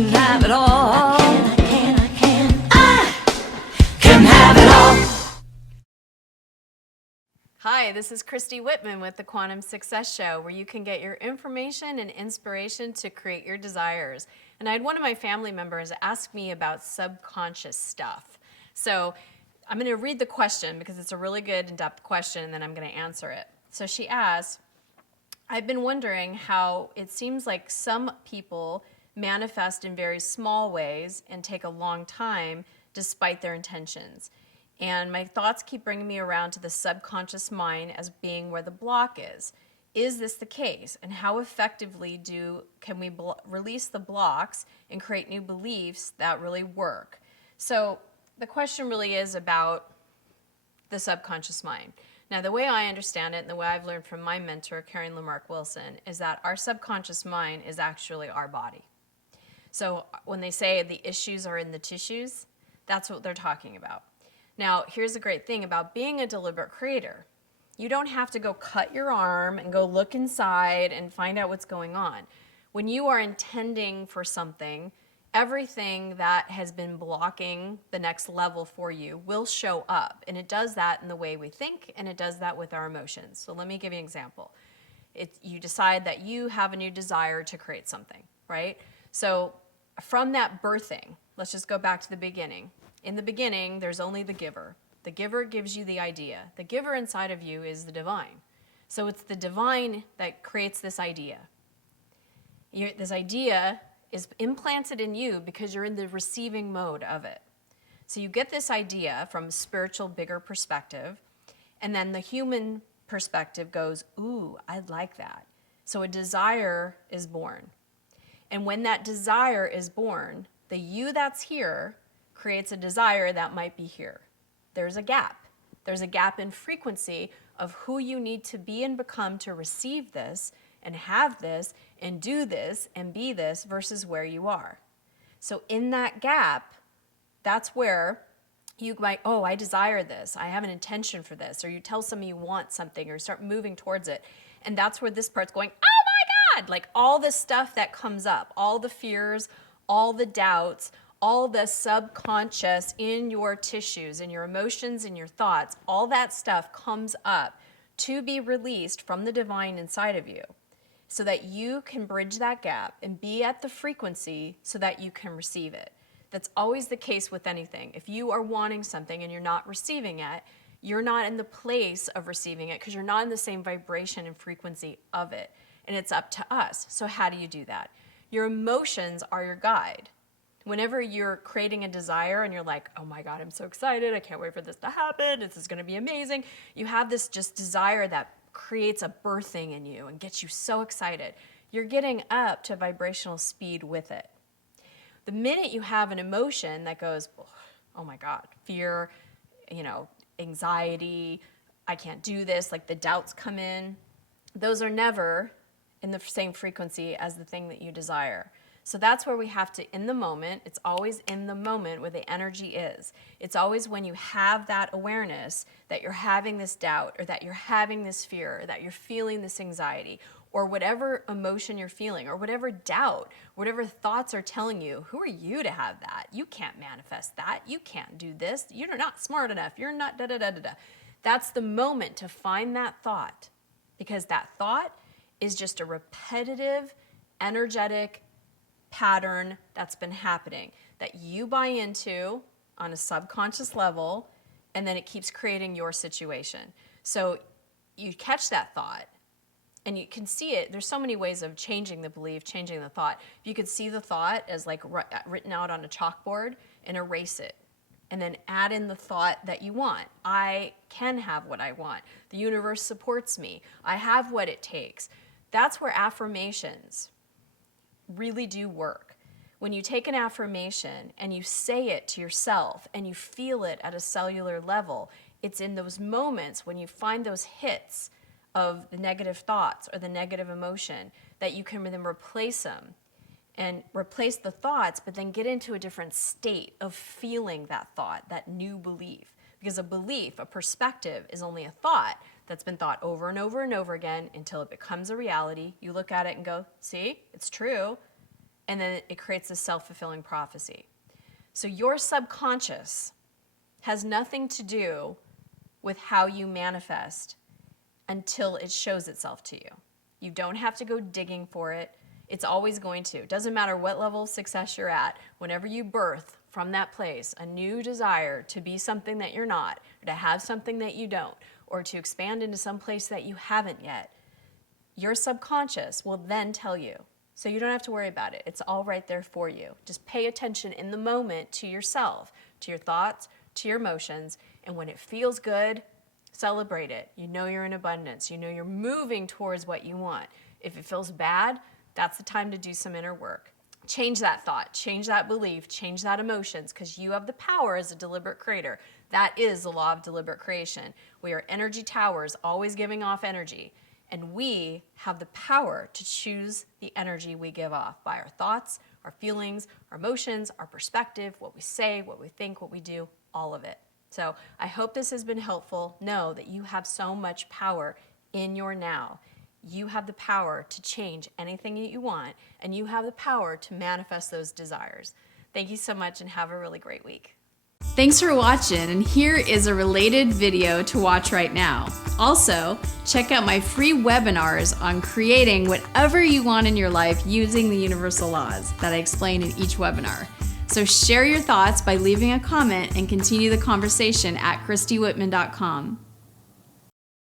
can have it all. I can have it all. Hi, this is Christy Whitman with the Quantum Success Show, where you can get your information and inspiration to create your desires. And I had one of my family members ask me about subconscious stuff. So I'm going to read the question because it's a really good in-depth question, and then I'm going to answer it. So she asked, I've been wondering how it seems like some people manifest in very small ways and take a long time despite their intentions. And my thoughts keep bringing me around to the subconscious mind as being where the block is. Is this the case? And how effectively can we release the blocks and create new beliefs that really work? So the question really is about the subconscious mind. Now, the way I understand it and the way I've learned from my mentor, Karen Lamarck Wilson, is that our subconscious mind is actually our body. So when they say the issues are in the tissues, that's what they're talking about. Now, here's the great thing about being a deliberate creator. You don't have to go cut your arm and go look inside and find out what's going on. When you are intending for something, everything that has been blocking the next level for you will show up. And it does that in the way we think, and it does that with our emotions. So let me give you an example. You decide that you have a new desire to create something, right? So from that birthing, let's just go back to the beginning. In the beginning, there's only the giver. The giver gives you the idea. The giver inside of you is the divine. So it's the divine that creates this idea. This idea is implanted in you because you're in the receiving mode of it. So you get this idea from a spiritual, bigger perspective, and then the human perspective goes, ooh, I'd like that. So a desire is born. And when that desire is born, the you that's here creates a desire that might be here. There's a gap. There's a gap in frequency of who you need to be and become to receive this and have this and do this and be this versus where you are. So in that gap, that's where you might, oh, I desire this. I have an intention for this. Or you tell somebody you want something or start moving towards it. And that's where this part's going, oh my God, like all the stuff that comes up, all the fears, all the doubts, all the subconscious in your tissues, in your emotions, in your thoughts, all that stuff comes up to be released from the divine inside of you so that you can bridge that gap and be at the frequency so that you can receive it. That's always the case with anything. If you are wanting something and you're not receiving it, you're not in the place of receiving it because you're not in the same vibration and frequency of it. And it's up to us. So how do you do that? Your emotions are your guide. Whenever you're creating a desire and you're like, oh my God, I'm so excited. I can't wait for this to happen. This is going to be amazing. You have this just desire that creates a birthing in you and gets you so excited. You're getting up to vibrational speed with it. The minute you have an emotion that goes, oh my God, fear, anxiety, I can't do this, like the doubts come in, those are never in the same frequency as the thing that you desire. So that's where we have to, in the moment, it's always in the moment where the energy is. It's always when you have that awareness that you're having this doubt or that you're having this fear or that you're feeling this anxiety or whatever emotion you're feeling or whatever doubt, whatever thoughts are telling you, who are you to have that? You can't manifest that. You can't do this. You're not smart enough. You're not da-da-da-da-da. That's the moment to find that thought because that thought is just a repetitive, energetic pattern that's been happening that you buy into on a subconscious level, and then it keeps creating your situation. So you catch that thought and you can see it. There's so many ways of changing the belief, changing the thought. You could see the thought as like written out on a chalkboard and erase it. And then add in the thought that you want. I can have what I want. The universe supports me. I have what it takes. That's where affirmations really do work. When you take an affirmation and you say it to yourself and you feel it at a cellular level, it's in those moments when you find those hits of the negative thoughts or the negative emotion that you can then replace them and replace the thoughts, but then get into a different state of feeling that thought, that new belief. Because a belief, a perspective, is only a thought that's been thought over and over and over again until it becomes a reality. You look at it and go, see, it's true. and then it creates a self-fulfilling prophecy. So your subconscious has nothing to do with how you manifest until it shows itself to you. You don't have to go digging for it. It's always going to. It doesn't matter what level of success you're at. Whenever you birth from that place a new desire to be something that you're not, or to have something that you don't, or to expand into some place that you haven't yet, your subconscious will then tell you. So you don't have to worry about it. It's all right there for you. Just pay attention in the moment to yourself, to your thoughts, to your emotions, and when it feels good, celebrate it. You know you're in abundance. You know you're moving towards what you want. If it feels bad, that's the time to do some inner work. Change that thought, change that belief, change that emotions, because you have the power as a deliberate creator. That is the law of deliberate creation. We are energy towers, always giving off energy. And we have the power to choose the energy we give off by our thoughts, our feelings, our emotions, our perspective, what we say, what we think, what we do, all of it. So I hope this has been helpful. Know that you have so much power in your now. You have the power to change anything that you want, and you have the power to manifest those desires. Thank you so much and have a really great week. Thanks for watching, and here is a related video to watch right now. Also, check out my free webinars on creating whatever you want in your life using the universal laws that I explain in each webinar. So share your thoughts by leaving a comment and continue the conversation at ChristyWhitman.com.